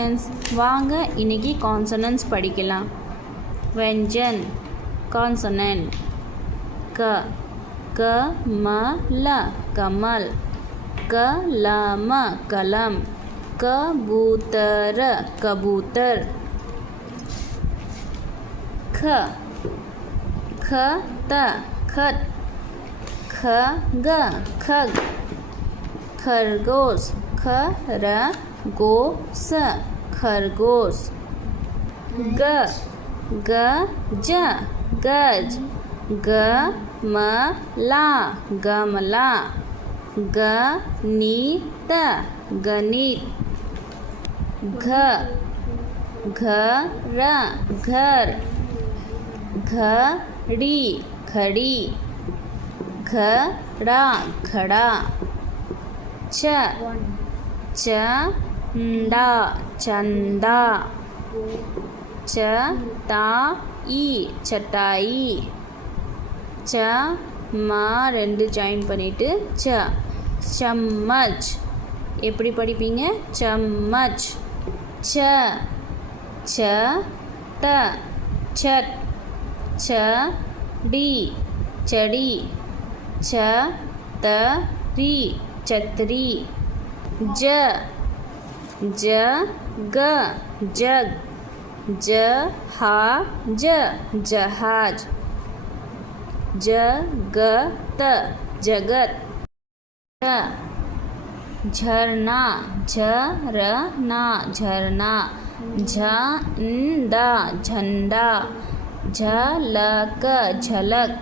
Friends, வாங்க இன்னைக்கு consonants படிக்கலாம். व्यंजन consonant क कमल कमल कलम कलम कबूतर कबूतर ख खत खत खग खग खरगोश खरगोश खरगोश ग गज गज गमला गमला गणित गणित घ घर घर घड़ी घड़ी घड़ा घड़ा च चंदा चंदा चटाई चटाई च மா ரெண்டு ஜாயின் பண்ணிட்டு ச சம்மச் எப்படி படிப்பீங்க சம்மச் ச ச த சட் ச டி சடி ச த ரி சத்ரி ஜ ஜ க ஜக் जहाज जहाज जगत जगत झरना झरना झरना झंडा झंडा झलक झलक